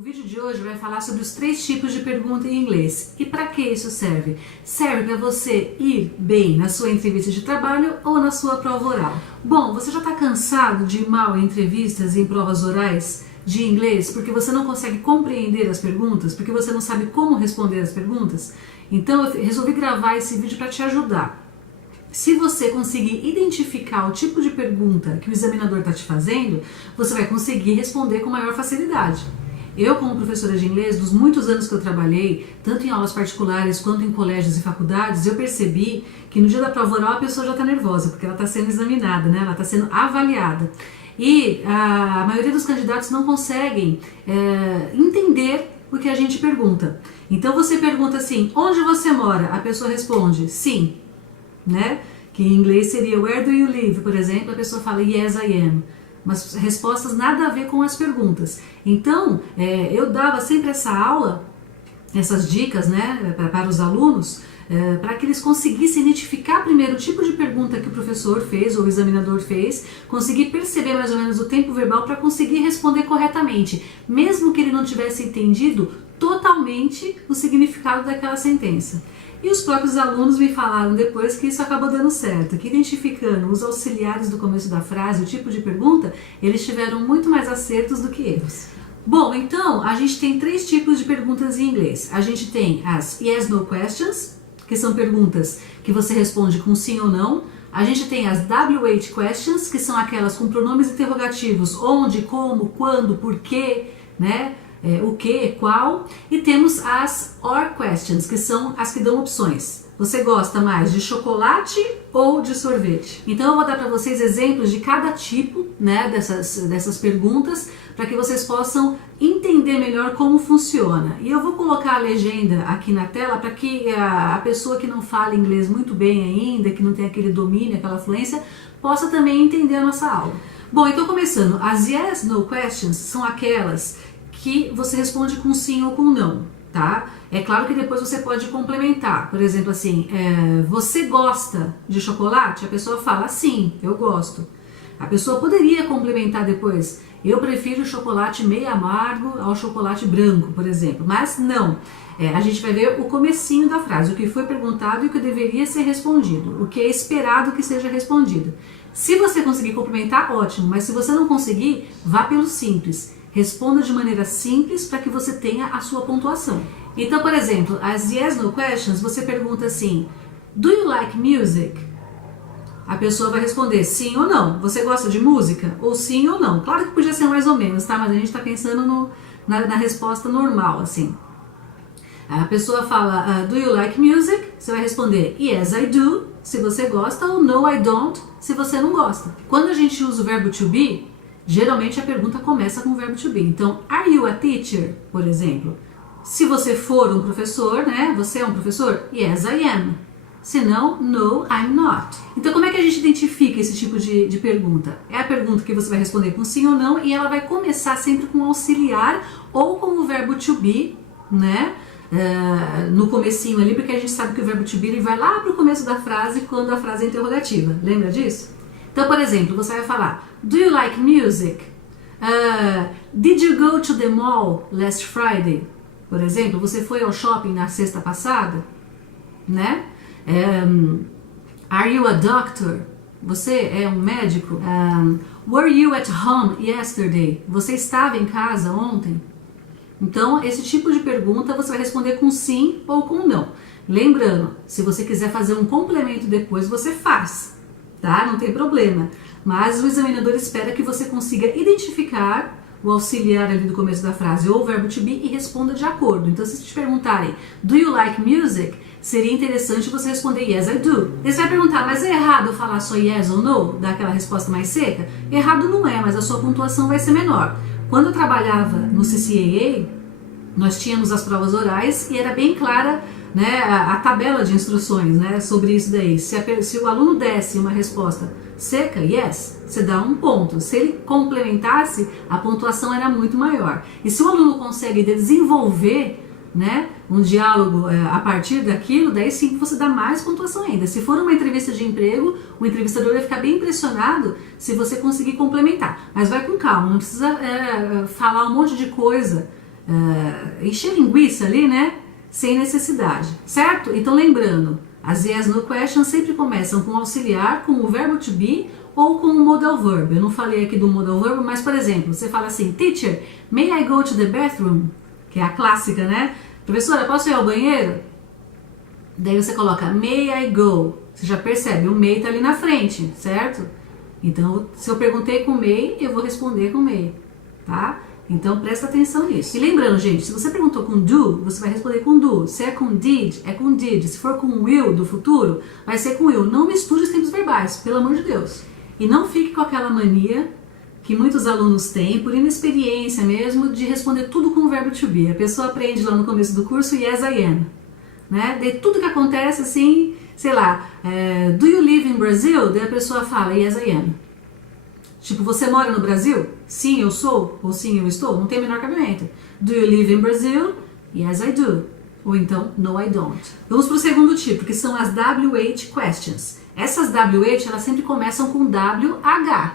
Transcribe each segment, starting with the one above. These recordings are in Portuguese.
O vídeo de hoje vai falar sobre os 3 tipos de pergunta em inglês. E para que isso serve? Serve para você ir bem na sua entrevista de trabalho ou na sua prova oral. Bom, você já está cansado de ir mal em entrevistas e em provas orais de inglês porque você não consegue compreender as perguntas, porque você não sabe como responder as perguntas? Então eu resolvi gravar esse vídeo para te ajudar. Se você conseguir identificar o tipo de pergunta que o examinador está te fazendo, você vai conseguir responder com maior facilidade. Eu, como professora de inglês, dos muitos anos que eu trabalhei, tanto em aulas particulares quanto em colégios e faculdades, eu percebi que no dia da prova oral a pessoa já está nervosa, porque ela está sendo examinada, né? Ela está sendo avaliada. E a maioria dos candidatos não conseguem entender o que a gente pergunta. Então você pergunta assim, onde você mora? A pessoa responde, sim, né? Que em inglês seria where do you live, por exemplo, a pessoa fala yes I am. Mas respostas nada a ver com as perguntas. Então, eu dava sempre essa aula, essas dicas, né, para os alunos, para que eles conseguissem identificar primeiro o tipo de pergunta que o professor fez ou o examinador fez, conseguir perceber mais ou menos o tempo verbal para conseguir responder corretamente, mesmo que ele não tivesse entendido totalmente o significado daquela sentença. E os próprios alunos me falaram depois que isso acabou dando certo, que identificando os auxiliares do começo da frase, o tipo de pergunta, eles tiveram muito mais acertos do que erros. Bom, então a gente tem 3 tipos de perguntas em inglês. A gente tem as yes/no questions, que são perguntas que você responde com sim ou não. A gente tem as WH questions, que são aquelas com pronomes interrogativos, onde, como, quando, porquê, né? O que, qual, e temos as OR questions, que são as que dão opções. Você gosta mais de chocolate ou de sorvete? Então eu vou dar para vocês exemplos de cada tipo, né, dessas perguntas, para que vocês possam entender melhor como funciona. E eu vou colocar a legenda aqui na tela para que a pessoa que não fala inglês muito bem ainda, que não tem aquele domínio, aquela fluência, possa também entender a nossa aula. Bom, então começando, as yes/no questions são aquelas que você responde com sim ou com não, tá? É claro que depois você pode complementar, por exemplo assim, você gosta de chocolate? A pessoa fala, sim, eu gosto. A pessoa poderia complementar depois, eu prefiro chocolate meio amargo ao chocolate branco, por exemplo, mas não. A gente vai ver o comecinho da frase, o que foi perguntado e o que deveria ser respondido, o que é esperado que seja respondido. Se você conseguir complementar, ótimo, mas se você não conseguir, vá pelo simples. Responda de maneira simples para que você tenha a sua pontuação. Então, por exemplo, as yes/no questions, você pergunta assim, do you like music? A pessoa vai responder sim ou não. Você gosta de música? Ou sim ou não. Claro que podia ser mais ou menos, tá? Mas a gente está pensando na resposta normal, assim. A pessoa fala, do you like music? Você vai responder, yes I do, se você gosta, ou no I don't, se você não gosta. Quando a gente usa o verbo to be, geralmente a pergunta começa com o verbo to be. Então, are you a teacher? Por exemplo. Se você for um professor, né? Você é um professor? Yes, I am. Se não, no, I'm not. Então, como é que a gente identifica esse tipo de pergunta? É a pergunta que você vai responder com sim ou não e ela vai começar sempre com auxiliar ou com o verbo to be, né? No comecinho ali, porque a gente sabe que o verbo to be ele vai lá para o começo da frase quando a frase é interrogativa. Lembra disso? Então, por exemplo, você vai falar, do you like music? Did you go to the mall last Friday? Por exemplo, você foi ao shopping na sexta passada? Né? Are you a doctor? Você é um médico? Were you at home yesterday? Você estava em casa ontem? Então, esse tipo de pergunta você vai responder com sim ou com não. Lembrando, se você quiser fazer um complemento depois, você faz. Tá? Não tem problema, mas o examinador espera que você consiga identificar o auxiliar ali do começo da frase ou o verbo to be e responda de acordo. Então, se te perguntarem, do you like music? Seria interessante você responder yes, I do. Eles vai perguntar, mas é errado eu falar só yes ou no? Dar aquela resposta mais seca? Errado não é, mas a sua pontuação vai ser menor. Quando eu trabalhava no CCAA, nós tínhamos as provas orais e era bem clara, né, a tabela de instruções, né, sobre isso daí. Se o aluno desse uma resposta seca, yes, você dá 1 ponto. Se ele complementasse, a pontuação era muito maior. E se o aluno consegue desenvolver, né, um diálogo a partir daquilo, daí sim você dá mais pontuação ainda. Se for uma entrevista de emprego, o entrevistador vai ficar bem impressionado se você conseguir complementar. Mas vai com calma, não precisa falar um monte de coisa encher linguiça ali, né? Sem necessidade, certo? Então lembrando, as yes, no questions sempre começam com auxiliar, com o verbo to be ou com o modal verb. Eu não falei aqui do modal verb, mas por exemplo, você fala assim, teacher, may I go to the bathroom? Que é a clássica, né? Professora, posso ir ao banheiro? Daí você coloca may I go. Você já percebe, o may tá ali na frente, certo? Então, se eu perguntei com may, eu vou responder com may, tá? Então, presta atenção nisso. E lembrando, gente, se você perguntou com do, você vai responder com do. Se é com did, é com did. Se for com will do futuro, vai ser com will. Não misture os tempos verbais, pelo amor de Deus. E não fique com aquela mania que muitos alunos têm, por inexperiência mesmo, de responder tudo com o verbo to be. A pessoa aprende lá no começo do curso yes, I am. Né? Daí tudo que acontece assim, sei lá, do you live in Brazil? Daí a pessoa fala yes, I am. Tipo, você mora no Brasil? Sim, eu sou. Ou sim, eu estou. Não tem o menor cabimento. Do you live in Brazil? Yes, I do. Ou então, no, I don't. Vamos para o segundo tipo, que são as WH questions. Essas WH, elas sempre começam com WH.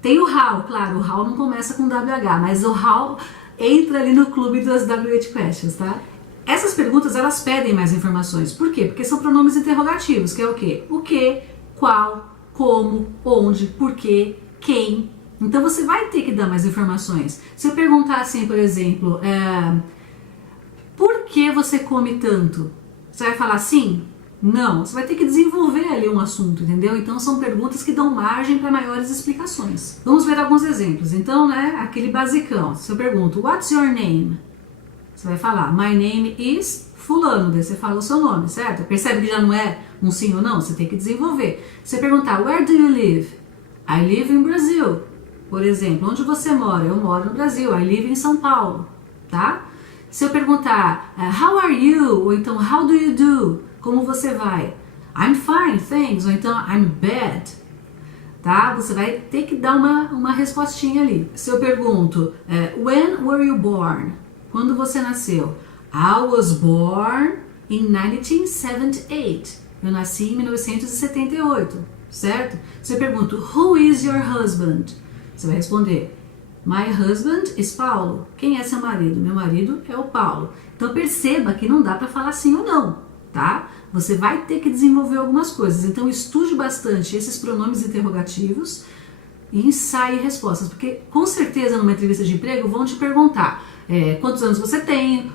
Tem o how, claro, o how não começa com WH, mas o how entra ali no clube das WH questions, tá? Essas perguntas, elas pedem mais informações. Por quê? Porque são pronomes interrogativos, que é o quê? O que, qual, como, onde, por quê, quem. Então você vai ter que dar mais informações. Se eu perguntar assim, por exemplo, por que você come tanto? Você vai falar sim? Não. Você vai ter que desenvolver ali um assunto, entendeu? Então são perguntas que dão margem para maiores explicações. Vamos ver alguns exemplos. Então, né, aquele basicão. Se eu pergunto, what's your name? Você vai falar, my name is fulano. Daí você fala o seu nome, certo? Percebe que já não é um sim ou não? Você tem que desenvolver. Se eu perguntar, where do you live? I live in Brazil. Por exemplo, onde você mora? Eu moro no Brasil. I live em São Paulo, tá? Se eu perguntar, how are you? Ou então, how do you do? Como você vai? I'm fine, thanks. Ou então, I'm bad. Tá? Você vai ter que dar uma respostinha ali. Se eu pergunto, when were you born? Quando você nasceu? I was born in 1978. Eu nasci em 1978, certo? Se eu pergunto, who is your husband? Você vai responder, my husband is Paulo. Quem é seu marido? Meu marido é o Paulo. Então perceba que não dá para falar sim ou não, tá? Você vai ter que desenvolver algumas coisas. Então estude bastante esses pronomes interrogativos e ensaie respostas, porque com certeza numa entrevista de emprego vão te perguntar quantos anos você tem,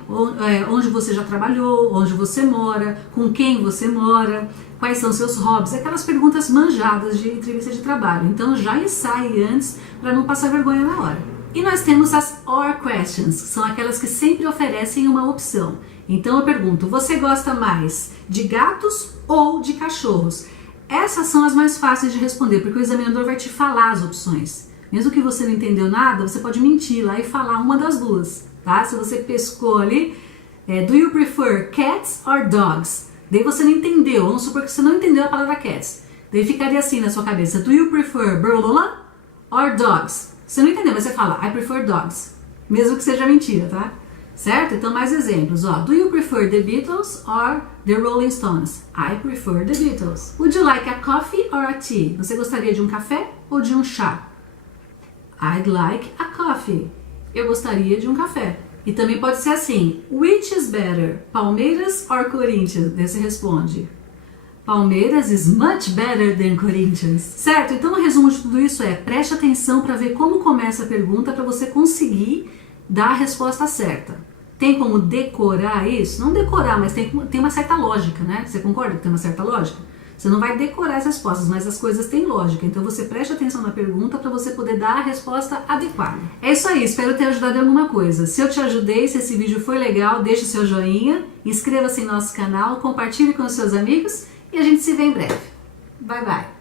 onde você já trabalhou, onde você mora, com quem você mora, quais são seus hobbies, aquelas perguntas manjadas de entrevista de trabalho. Então já ensaie antes para não passar vergonha na hora. E nós temos as OR questions, que são aquelas que sempre oferecem uma opção. Então eu pergunto, você gosta mais de gatos ou de cachorros? Essas são as mais fáceis de responder, porque o examinador vai te falar as opções. Mesmo que você não entendeu nada, você pode mentir lá e falar uma das duas, tá? Se você pescou ali, do you prefer cats or dogs? Daí você não entendeu, vamos supor que você não entendeu a palavra cats. Daí ficaria assim na sua cabeça, do you prefer burlula or dogs? Você não entendeu, mas você fala, I prefer dogs. Mesmo que seja mentira, tá? Certo? Então mais exemplos, ó. Do you prefer the Beatles or the Rolling Stones? I prefer the Beatles. Would you like a coffee or a tea? Você gostaria de um café ou de um chá? I'd like a coffee. Eu gostaria de um café. E também pode ser assim, which is better, Palmeiras or Corinthians? Daí você responde, Palmeiras is much better than Corinthians. Certo? Então o resumo de tudo isso preste atenção para ver como começa a pergunta para você conseguir dar a resposta certa. Tem como decorar isso? Não decorar, mas tem uma certa lógica, né? Você concorda que tem uma certa lógica? Você não vai decorar as respostas, mas as coisas têm lógica. Então você preste atenção na pergunta para você poder dar a resposta adequada. É isso aí, espero ter ajudado em alguma coisa. Se eu te ajudei, se esse vídeo foi legal, deixe o seu joinha, inscreva-se em nosso canal, compartilhe com os seus amigos e a gente se vê em breve. Bye, bye!